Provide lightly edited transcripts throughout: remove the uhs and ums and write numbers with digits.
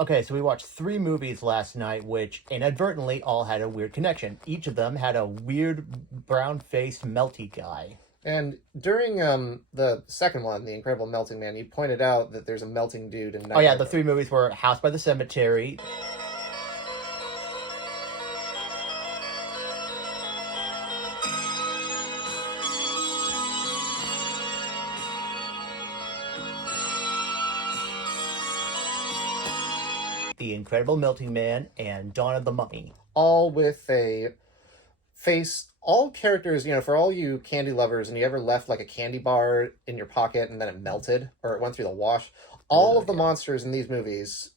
Okay, so we watched three movies last night, which inadvertently all had a weird connection. Each of them had a weird brown-faced melty guy. And during the second one, The Incredible Melting Man, you pointed out that there's a melting dude in Oh yeah, Nightmare. the three movies were House by the Cemetery, The Incredible Melting Man, and Dawn of the Mummy. All with a face. All characters, for all you candy lovers, and you ever left like a candy bar in your pocket and then it melted or it went through the wash. All of the monsters in these movies,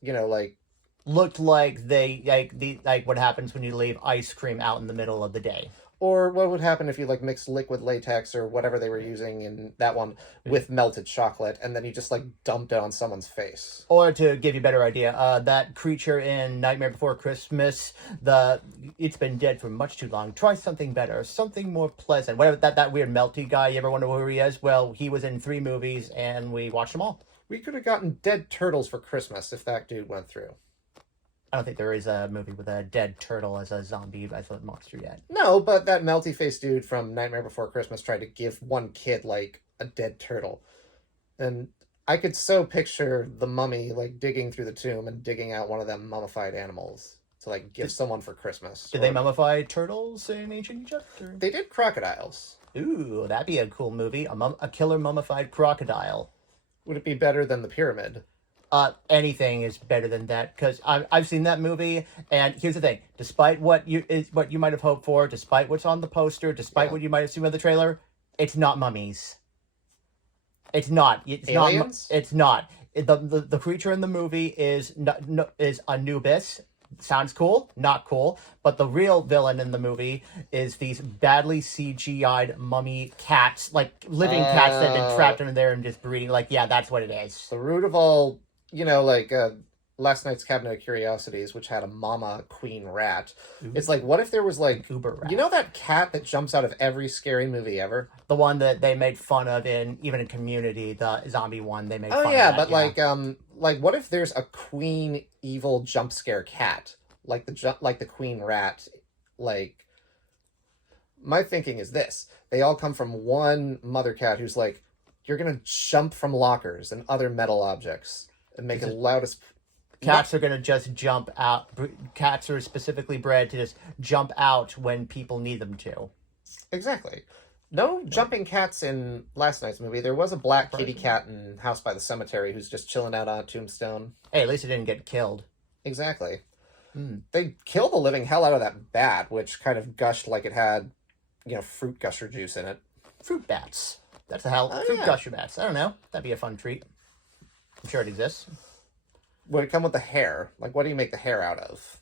Looked like like what happens when you leave ice cream out in the middle of the day. or what would happen if you like mixed liquid latex or whatever they were using in that one with melted chocolate, and then you just like dumped it on someone's face. Or to give you a better idea, that creature in Nightmare Before Christmas, it's been dead for much too long. Try something better, something more pleasant. Whatever that weird melty guy. You ever wonder who he is? Well, he was in three movies, and we watched them all. We could have gotten dead turtles for Christmas if that dude went through. I don't think there is a movie with a dead turtle as a zombie as a monster yet. No, but that melty faced dude from Nightmare Before Christmas tried to give one kid like a dead turtle. And I could so picture the mummy like digging through the tomb and digging out one of them mummified animals to like give someone for Christmas. Did they mummify turtles in ancient Egypt? Or? They did crocodiles. Ooh, that'd be a cool movie. A killer mummified crocodile. Would it be better than the pyramid? Anything is better than that, because I've seen that movie, and here's the thing: despite what you might have hoped for, despite what's on the poster, despite what you might have seen in the trailer, it's not mummies. It's not. It's Aliens? not. It's not. The creature in the movie is is Anubis. Sounds cool, not cool. But the real villain in the movie is these badly CGI'd mummy cats, like living cats that have been trapped in there and just breeding. Like, yeah, that's what it is. The root of all, last night's Cabinet of Curiosities, which had a mama queen rat. Ooh. It's like, what if there was like, Uber rat. You know that cat that jumps out of every scary movie ever? The one that they made fun of even in Community, the zombie one, they made fun of. Oh yeah, that, but like what if there's a queen evil jump scare cat? Like the queen rat, like my thinking is this. They all come from one mother cat who's like, you're gonna jump from lockers and other metal objects and make it loudest. Cats are gonna just jump out. Cats are specifically bred to just jump out when people need them to. Exactly. No jumping cats in last night's movie. There was a black kitty cat in House by the Cemetery who's just chilling out on a tombstone. Hey, at least it didn't get killed. Exactly. They killed the living hell out of that bat, which kind of gushed like it had, fruit gusher juice in it. Fruit bats. That's the hell. Fruit gusher bats. I don't know. That'd be a fun treat. I'm sure it exists. Would it come with the hair? Like, what do you make the hair out of?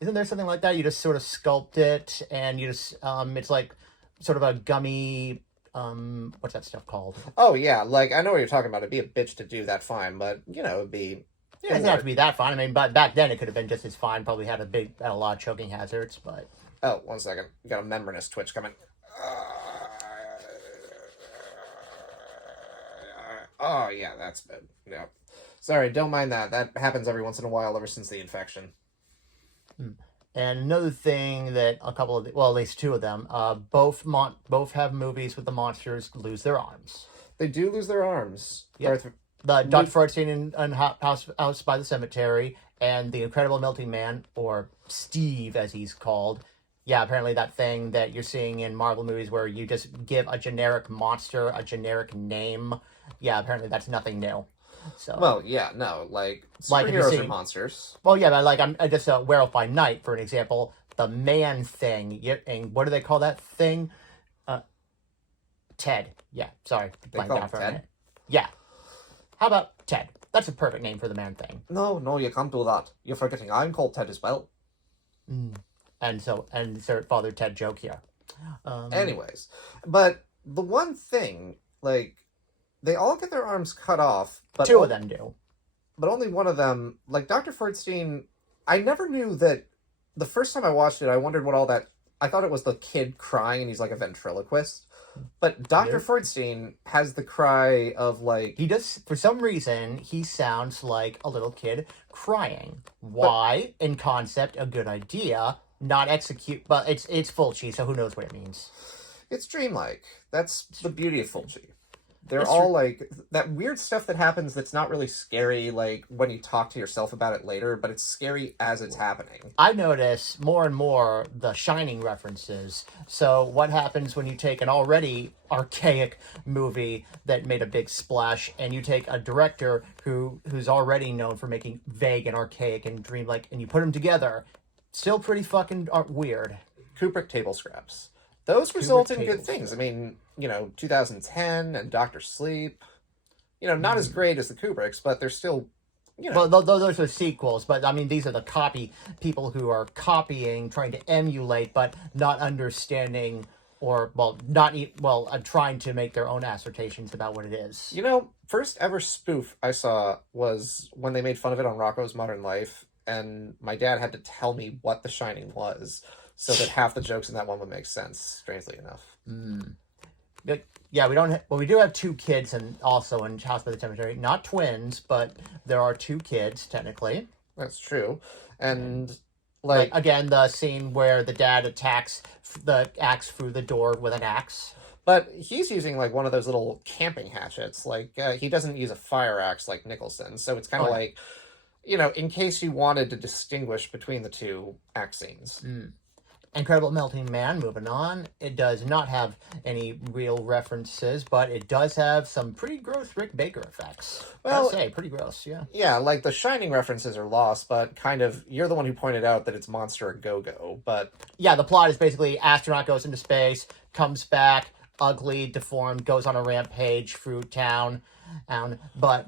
Isn't there something like that? You just sort of sculpt it, and you just it's like sort of a gummy. What's that stuff called? Oh yeah, like I know what you're talking about. It'd be a bitch to do that fine, but it'd be. Yeah, it doesn't have to be that fine. I mean, but back then it could have been just as fine. Probably had a lot of choking hazards, but. Oh, 1 second. You got a membranous twitch coming. Oh yeah, that's bad. Yeah. Sorry, don't mind that. That happens every once in a while ever since the infection. And another thing that at least two of them, both have movies with the monsters lose their arms. They do lose their arms. Yeah. The Dr. Feuerstein in House by the Cemetery, and The Incredible Melting Man, or Steve as he's called. Yeah, apparently that thing that you're seeing in Marvel movies where you just give a generic monster a generic name. Yeah, apparently that's nothing new. So. Well, yeah, no, like superheroes are monsters. Well, yeah, but I'm just Werewolf by Night, for an example. The man thing, and what do they call that thing? Ted. Yeah, sorry, they call it Ted. Yeah. How about Ted? That's a perfect name for the man thing. No, you can't do that. You're forgetting I'm called Ted as well. And insert Father Ted joke here. Anyways, but the one thing, like, they all get their arms cut off. But two of them do. But only one of them, like Dr. Feuerstein, I never knew that. The first time I watched it, I wondered what all that I thought it was the kid crying and he's like a ventriloquist. But Dr. Yeah. Feuerstein has the cry of like He does, for some reason, he sounds like a little kid crying. Why? In concept, a good idea. Not execute, but it's Fulci, so who knows what it means. it's dreamlike. That's the beauty of Fulci. They're It's all like that weird stuff that happens that's not really scary like when you talk to yourself about it later, but it's scary as it's happening. I notice more and more the Shining references. So what happens when you take an already archaic movie that made a big splash and you take a director who's already known for making vague and archaic and dreamlike and you put them together? Still pretty fucking weird. Kubrick table scraps. Those result in table good things. I mean, 2010 and Doctor Sleep. Not as great as the Kubricks, but they're still, Well, those are sequels, but I mean, these are the people who are copying, trying to emulate, but not understanding, or trying to make their own assertions about what it is. First ever spoof I saw was when they made fun of it on Rocko's Modern Life, and my dad had to tell me what The Shining was, so that half the jokes in that one would make sense, strangely enough. But, yeah, we do have two kids, and also in House by the Cemetery, not twins, but there are two kids technically. That's true. And Like again, the scene where the dad attacks the axe through the door with an axe. but he's using like one of those little camping hatchets. Like he doesn't use a fire axe like Nicholson, so it's kind of like, in case you wanted to distinguish between the two axe scenes. Incredible Melting Man, moving on. It does not have any real references, but it does have some pretty gross Rick Baker effects. Well, I'd say, pretty gross, yeah. Yeah, like the Shining references are lost, but kind of, you're the one who pointed out that it's Monster a Go-Go, but... Yeah, the plot is basically astronaut goes into space, comes back, ugly, deformed, goes on a rampage through town, but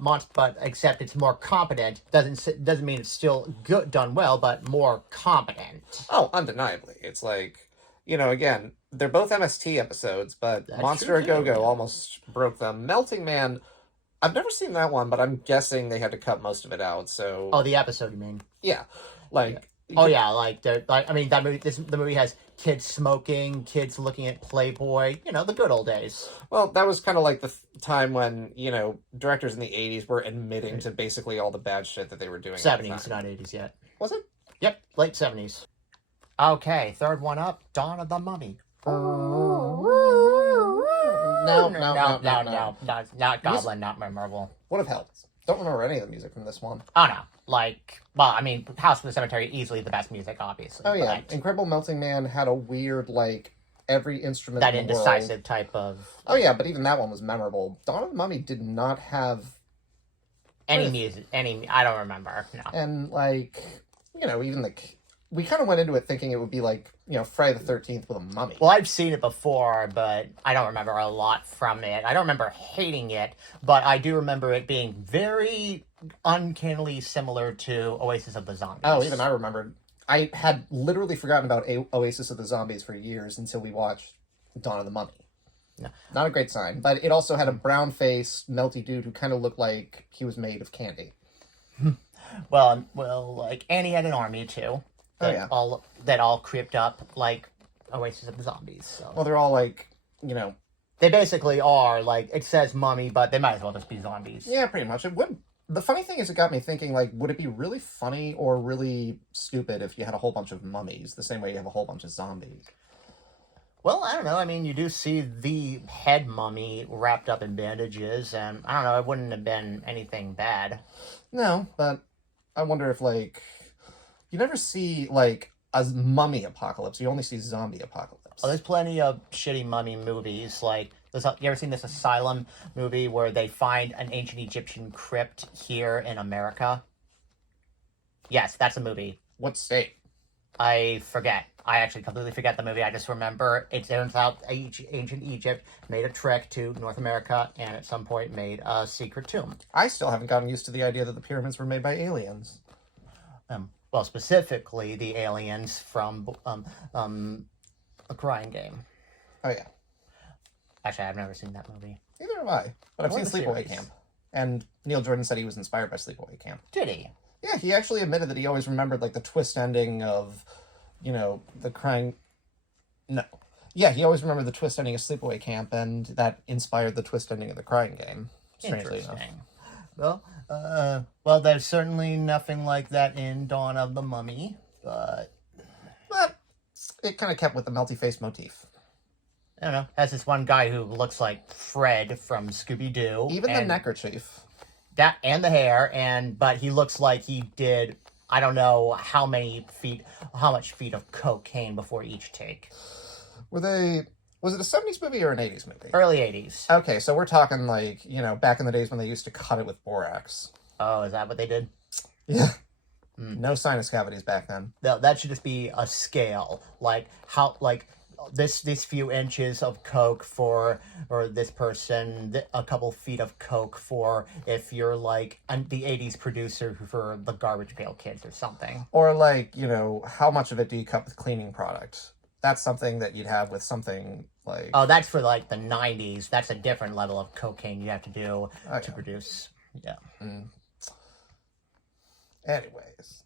except it's more competent. Doesn't mean it's still good, done well, but more competent. Oh, undeniably. It's like, again, they're both MST episodes, but That's Monster true, a Go-Go too, yeah. almost broke them. Melting Man, I've never seen that one, but I'm guessing they had to cut most of it out, so... Oh, the episode, you mean? Yeah, like... Oh yeah, the movie has kids smoking, kids looking at Playboy, the good old days. Well, that was kind of like the time when, directors in the 80s were admitting to basically all the bad shit that they were doing. 70s, not 80s yet. Was it? Yep, late 70s. Okay, third one up, Dawn of the Mummy. No. Not Goblin, not memorable. What of hell? Don't remember any of the music from this one. Oh no, House of the Cemetery, easily the best music, obviously. Oh yeah, but Incredible Melting Man had a weird, like, every instrument that in the indecisive world. type of... Oh yeah, but even that one was memorable. Dawn of the Mummy did not have Any music, I don't remember, no. and like, even we kind of went into it thinking it would be like, Friday the 13th with a mummy. Well, I've seen it before, but I don't remember a lot from it. I don't remember hating it, but I do remember it being very uncannily similar to Oasis of the Zombies. Oh, even I remembered. I had literally forgotten about Oasis of the Zombies for years until we watched Dawn of the Mummy. No. Not a great sign, but it also had a brown-faced, melty dude who kind of looked like he was made of candy. Well, like Annie had an army too. That all creeped up like Oasis of the Zombies. So. Well, they're all like, They basically are like it says mummy, but they might as well just be zombies. yeah, pretty much. It would. The funny thing is, it got me thinking, like, would it be really funny or really stupid if you had a whole bunch of mummies, the same way you have a whole bunch of zombies? Well, I don't know. I mean, you do see the head mummy wrapped up in bandages, and I don't know. It wouldn't have been anything bad. No, but I wonder if, like, you never see, like, a mummy apocalypse. You only see zombie apocalypse. Oh, there's plenty of shitty mummy movies. Like, you ever seen this Asylum movie where they find an ancient Egyptian crypt here in America? Yes, that's a movie. What state? I forget. I actually completely forget the movie. I just remember it turns out ancient Egypt made a trek to North America and at some point made a secret tomb. I still haven't gotten used to the idea that the pyramids were made by aliens. Well, specifically the aliens from A Crying Game. Oh, yeah. Actually, I've never seen that movie. Neither have I. But I've Or seen the Sleepaway series. Camp. And Neil Jordan said he was inspired by Sleepaway Camp. Did he? Yeah, he actually admitted that he always remembered, like, the twist ending of, the crying... No. Yeah, he always remembered the twist ending of Sleepaway Camp, and that inspired the twist ending of The Crying Game. Strangely enough. Interesting. Well, there's certainly nothing like that in Dawn of the Mummy, but But it kind of kept with the melty face motif. I don't know. Has this one guy who looks like Fred from Scooby Doo, Even the neckerchief. that and the hair, but he looks like he did. I don't know how much feet of cocaine before each take. Was it a 70s movie or an 80s movie? Early 80s. Okay, so we're talking like, back in the days when they used to cut it with borax. Oh, is that what they did? Yeah. No sinus cavities back then. No, that should just be a scale. Like how, like this few inches of coke for, or this person, a couple feet of coke for if you're like the 80s producer for the Garbage Pail Kids or something. Or like, how much of it do you cut with cleaning product? That's something that you'd have with something like... Oh, that's for like the 90s. That's a different level of cocaine you have to do to yeah. produce. Yeah. Anyways.